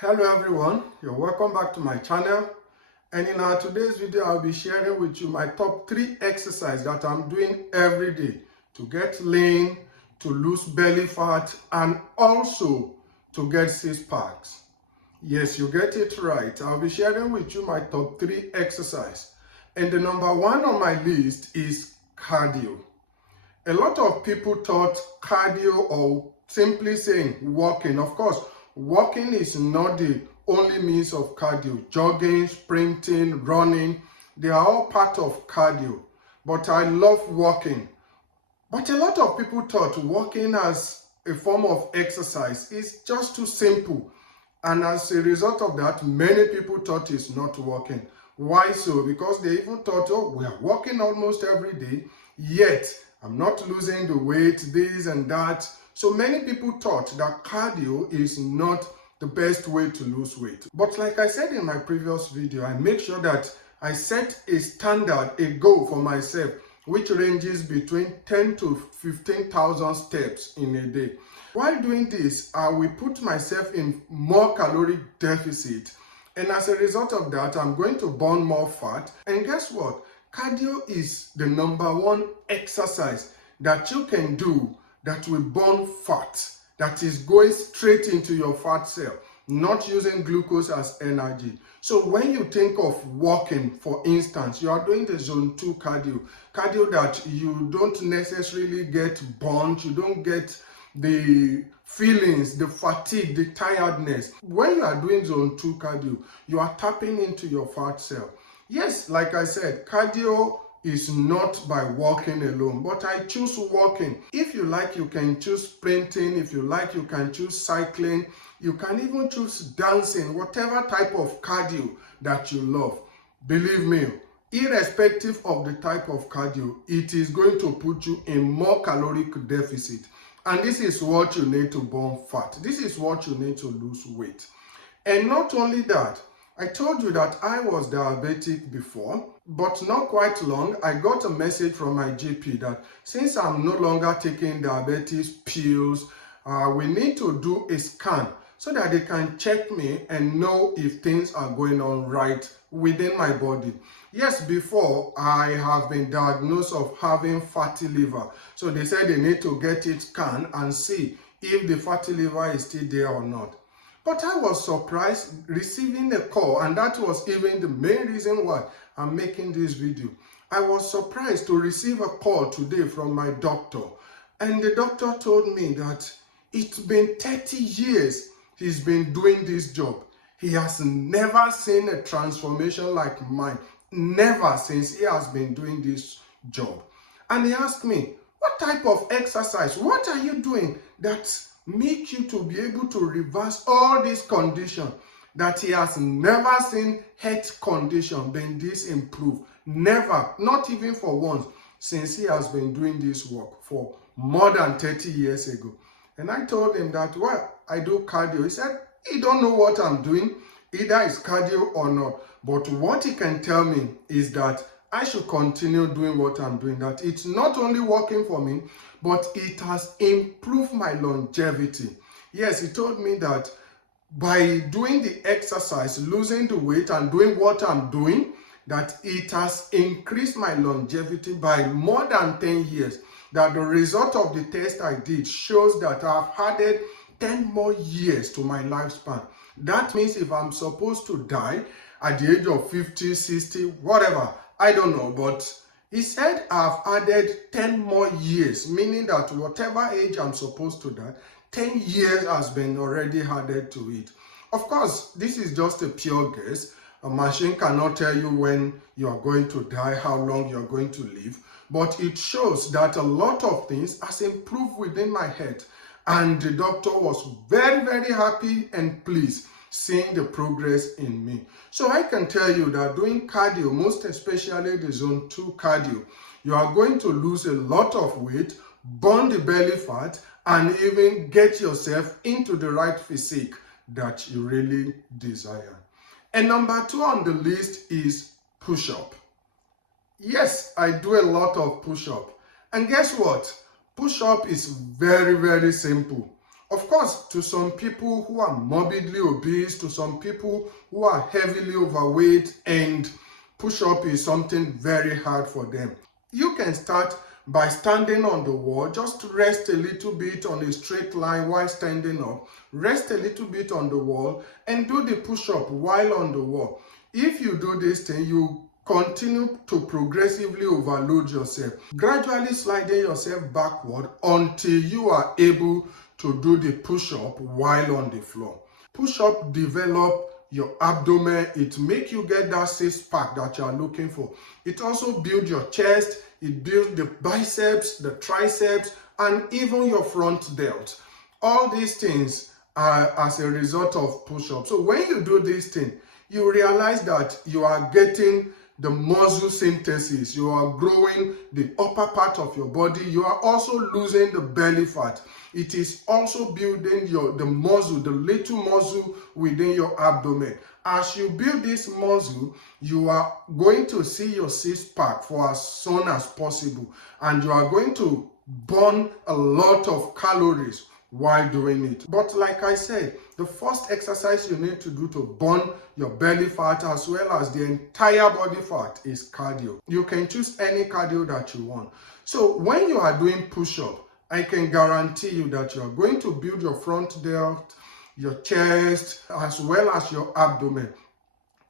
Hello everyone, you're welcome back to my channel, and in our today's video I'll be sharing with you my top 3 exercises that I'm doing every day to get lean, to lose belly fat, and also to get six packs. Yes, you get it right. I'll be sharing with you my top 3 exercises, and the number 1 on my list is cardio. A lot of people thought cardio or simply saying walking. Of course, walking is not the only means of cardio. Jogging, sprinting, running, they are all part of cardio. But I love walking. But a lot of people thought walking as a form of exercise is just too simple. And as a result of that, many people thought it's not working. Why so? Because they even thought, oh, we are walking almost every day, yet I'm not losing the weight, this and that. So many people thought that cardio is not the best way to lose weight. But like I said in my previous video, I make sure that I set a standard, a goal for myself, which ranges between 10 to 15,000 steps in a day. While doing this, I will put myself in more caloric deficit. And as a result of that, I'm going to burn more fat. And guess what? Cardio is the number 1 exercise that you can do that will burn fat, that is going straight into your fat cell, not using glucose as energy. So when you think of walking, for instance, you are doing the zone 2 cardio that you don't necessarily get burnt, you don't get the feelings, the fatigue, the tiredness. When you are doing zone 2 cardio, you are tapping into your fat cell. Yes, like I said, cardio is not by walking alone, but I choose walking. If you like, you can choose sprinting. If you like, you can choose cycling. You can even choose dancing, whatever type of cardio that you love. Believe me, irrespective of the type of cardio, it is going to put you in more caloric deficit. And this is what you need to burn fat. This is what you need to lose weight. And not only that, I told you that I was diabetic before, but not quite long, I got a message from my GP that since I'm no longer taking diabetes pills, we need to do a scan so that they can check me and know if things are going on right within my body. Yes, before I have been diagnosed of having fatty liver. So they said they need to get it scanned and see if the fatty liver is still there or not. But I was surprised receiving a call, and that was even the main reason why I'm making this video. I was surprised to receive a call today from my doctor, and the doctor told me that it's been 30 years he's been doing this job. He has never seen a transformation like mine, never since he has been doing this job. And he asked me, what type of exercise, what are you doing that make you to be able to reverse all these conditions that he has never seen health condition been this improved? Never, not even for once, since he has been doing this work for more than 30 years ago. And I told him that, well, I do cardio. He said, he don't know what I'm doing, either it's cardio or not. But what he can tell me is that I should continue doing what I'm doing, that it's not only working for me, but it has improved my longevity. Yes, he told me that by doing the exercise, losing the weight and doing what I'm doing, that it has increased my longevity by more than 10 years. That the result of the test I did shows that I've added 10 more years to my lifespan. That means if I'm supposed to die at the age of 50, 60, whatever, I don't know, but he said I've added 10 more years, meaning that whatever age I'm supposed to die, 10 years has been already added to it. Of course, this is just a pure guess. A machine cannot tell you when you are going to die, how long you are going to live, but it shows that a lot of things has improved within my head. And the doctor was very, very happy and pleased seeing the progress in me. So I can tell you that doing cardio, most especially the zone 2 cardio, you are going to lose a lot of weight, burn the belly fat, and even get yourself into the right physique that you really desire. And number 2 on the list is push-up. Yes, I do a lot of push-up. And guess what? Push-up is very, very simple. Of course, to some people who are morbidly obese, to some people who are heavily overweight, and push-up is something very hard for them. You can start by standing on the wall. Just rest a little bit on a straight line while standing up. Rest a little bit on the wall and do the push-up while on the wall. If you do this thing, you continue to progressively overload yourself, gradually sliding yourself backward until you are able to do the push-up while on the floor. Push-up develop your abdomen. It make you get that six-pack that you are looking for. It also builds your chest. It builds the biceps, the triceps, and even your front delt. All these things are as a result of push-up. So when you do this thing, you realize that you are getting the muscle synthesis. You are growing the upper part of your body. You are also losing the belly fat. It is also building the muscle, the little muscle within your abdomen. As you build this muscle, you are going to see your six-pack for as soon as possible. And you are going to burn a lot of calories while doing it. But like I said, the first exercise you need to do to burn your belly fat as well as the entire body fat is cardio. You can choose any cardio that you want. So when you are doing push-up, I can guarantee you that you are going to build your front delt, your chest, as well as your abdomen.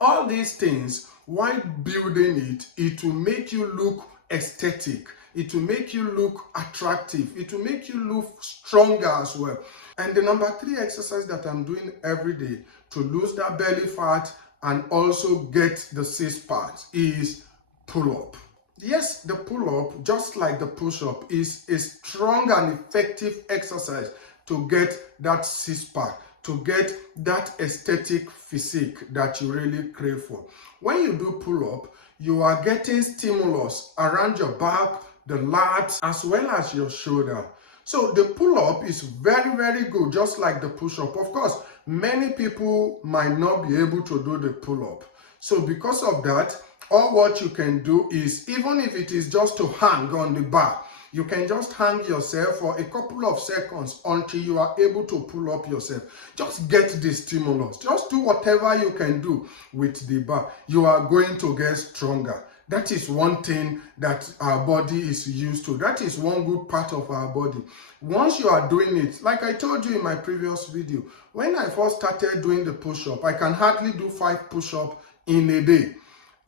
All these things, while building it, it will make you look aesthetic. It will make you look attractive. It will make you look stronger as well. And the number 3 exercise that I'm doing every day to lose that belly fat and also get the six-pack is pull-up. Yes, the pull-up, just like the push-up, is a strong and effective exercise to get that six-pack, to get that aesthetic physique that you really crave for. When you do pull-up, you are getting stimulus around your back, the lats, as well as your shoulder. So the pull-up is very, very good, just like the push-up. Of course, many people might not be able to do the pull-up. So because of that, all what you can do is, even if it is just to hang on the bar, you can just hang yourself for a couple of seconds until you are able to pull up yourself. Just get the stimulus. Just do whatever you can do with the bar. You are going to get stronger. That is one thing that our body is used to. That is one good part of our body. Once you are doing it, like I told you in my previous video, when I first started doing the push-up, I can hardly do 5 push-ups in a day.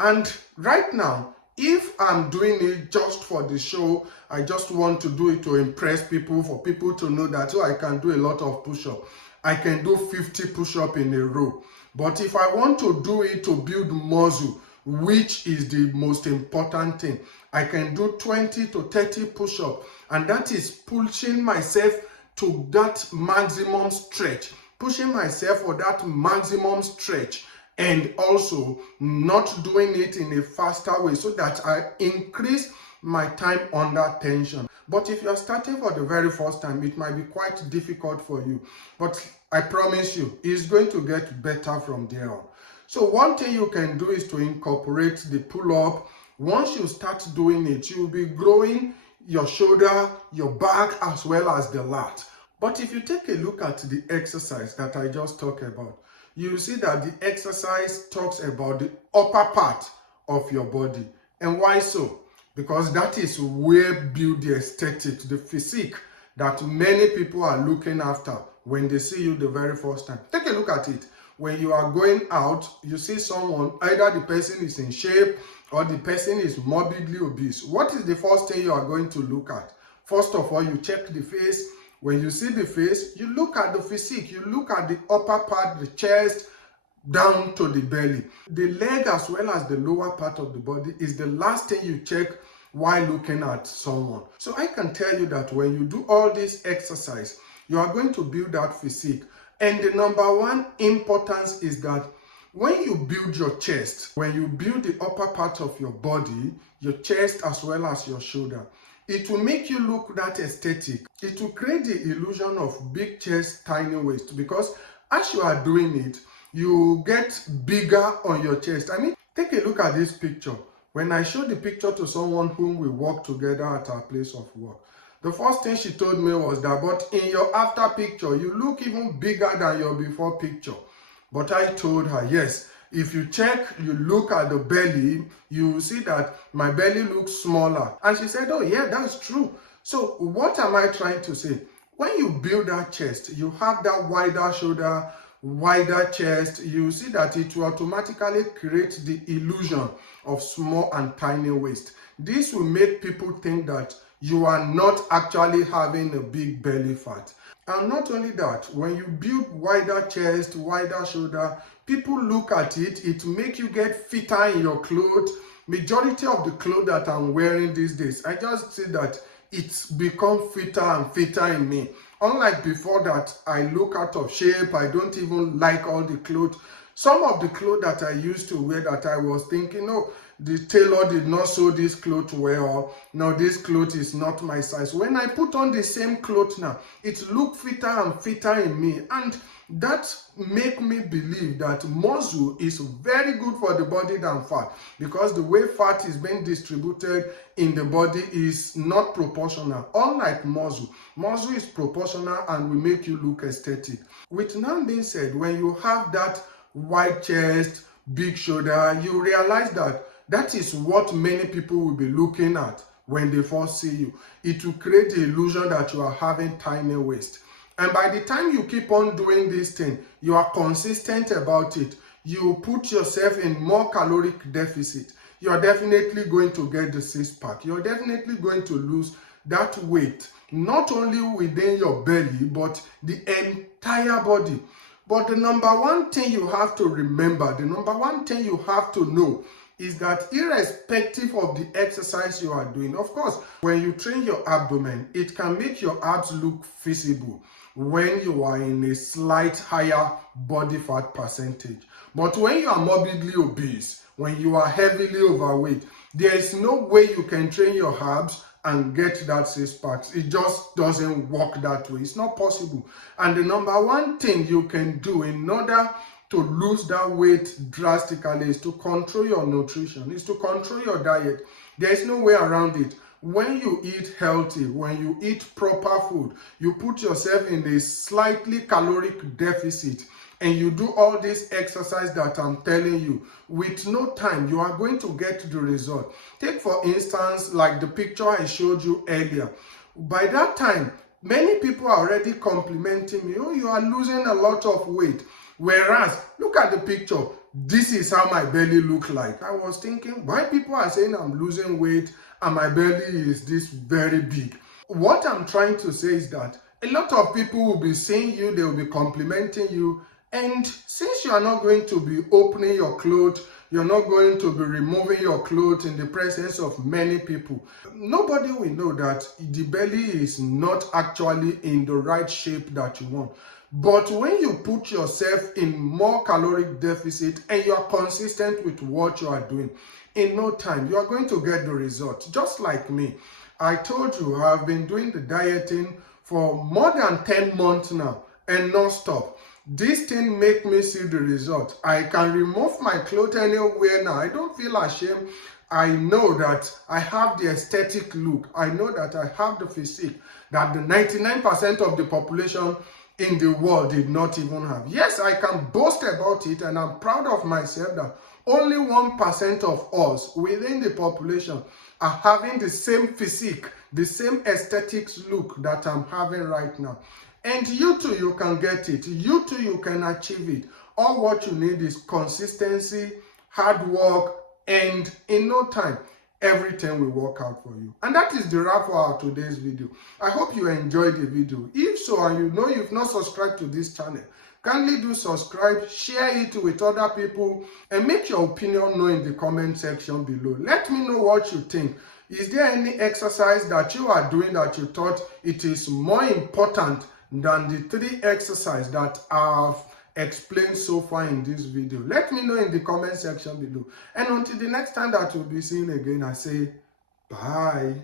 And right now, if I'm doing it just for the show, I just want to do it to impress people, for people to know that, oh, I can do a lot of push-up. I can do 50 push-ups in a row. But if I want to do it to build muscle, which is the most important thing, I can do 20 to 30 push-ups, and that is pushing myself to that maximum stretch, pushing myself for that maximum stretch, and also not doing it in a faster way so that I increase my time under tension. But if you are starting for the very first time, it might be quite difficult for you. But I promise you, it's going to get better from there on. So one thing you can do is to incorporate the pull-up. Once you start doing it, you'll be growing your shoulder, your back, as well as the lat. But if you take a look at the exercise that I just talked about, you will see that the exercise talks about the upper part of your body. And why so? Because that is where build the aesthetic, the physique that many people are looking after when they see you the very first time. Take a look at it. When you are going out, you see someone, either the person is in shape or the person is morbidly obese. What is the first thing you are going to look at? First of all, you check the face. When you see the face, you look at the physique. You look at the upper part, the chest, down to the belly. The leg as well as the lower part of the body is the last thing you check while looking at someone. So I can tell you that when you do all this exercise, you are going to build that physique. And the number one importance is that when you build your chest, when you build the upper part of your body, your chest as well as your shoulder, it will make you look that aesthetic. It will create the illusion of big chest, tiny waist, because as you are doing it, you get bigger on your chest. I mean, take a look at this picture. When I show the picture to someone whom we work together at our place of work, The first thing she told me was that, but in your after picture, you look even bigger than your before picture. But I told her, yes, if you check, you look at the belly, you will see that my belly looks smaller. And she said, oh yeah, that's true. So what am I trying to say? When you build that chest, you have that wider shoulder, wider chest, you see that it will automatically create the illusion of small and tiny waist. This will make people think that you are not actually having a big belly fat. And not only that, when you build wider chest, wider shoulder, people look at it, it makes you get fitter in your clothes. Majority of the clothes that I'm wearing these days, I just see that it's become fitter and fitter in me. Unlike before that, I look out of shape, I don't even like all the clothes. Some of the clothes that I used to wear that I was thinking, no, the tailor did not sew this cloth well, no, this cloth is not my size. When I put on the same cloth now, it looks fitter and fitter in me, and that make me believe that muscle is very good for the body than fat, because the way fat is being distributed in the body is not proportional. Unlike muscle, muscle is proportional and will make you look aesthetic. With that being said, when you have that wide chest, big shoulder, you realize that that is what many people will be looking at when they first see you. It will create the illusion that you are having tiny waist. And by the time you keep on doing this thing, you are consistent about it, you put yourself in more caloric deficit, you are definitely going to get the six-pack. You're definitely going to lose that weight, not only within your belly, but the entire body. But the number one thing you have to remember, the number one thing you have to know is that irrespective of the exercise you are doing, of course, when you train your abdomen, it can make your abs look visible when you are in a slight higher body fat percentage. But when you are morbidly obese, when you are heavily overweight, there is no way you can train your abs and get that six packs. It just doesn't work that way. It's not possible. And the number one thing you can do in order to lose that weight drastically is to control your nutrition, is to control your diet. There is no way around it. When you eat healthy, when you eat proper food, you put yourself in a slightly caloric deficit, and you do all this exercise that I'm telling you, with no time, you are going to get the result. Take for instance, like the picture I showed you earlier. By that time, many people are already complimenting me, oh, you are losing a lot of weight. Whereas, look at the picture. This is how my belly look like. I was thinking, why people are saying I'm losing weight and my belly is this very big? What I'm trying to say is that a lot of people will be seeing you, they will be complimenting you, and since you are not going to be opening your clothes, you're not going to be removing your clothes in the presence of many people, nobody will know that the belly is not actually in the right shape that you want. But when you put yourself in more caloric deficit and you are consistent with what you are doing, in no time, you are going to get the result. Just like me. I told you I've been doing the dieting for more than 10 months now and non-stop. This thing make me see the result. I can remove my clothes anywhere now. I don't feel ashamed. I know that I have the aesthetic look. I know that I have the physique that the 99% of the population in the world did not even have. Yes, I can boast about it, and I'm proud of myself that only 1% of us within the population are having the same physique, the same aesthetics look that I'm having right now. And you too, you can get it. You too, you can achieve it. All what you need is consistency, hard work, and in no time, everything will work out for you. And that is the wrap for our today's video. I hope you enjoyed the video. If so, and you know you've not subscribed to this channel, kindly do subscribe, share it with other people, and make your opinion known in the comment section below. Let me know what you think. Is there any exercise that you are doing that you thought it is more important than the 3 exercises that I've explained so far in this video? Let me know in the comment section below. And until the next time that we'll be seeing again, I say bye.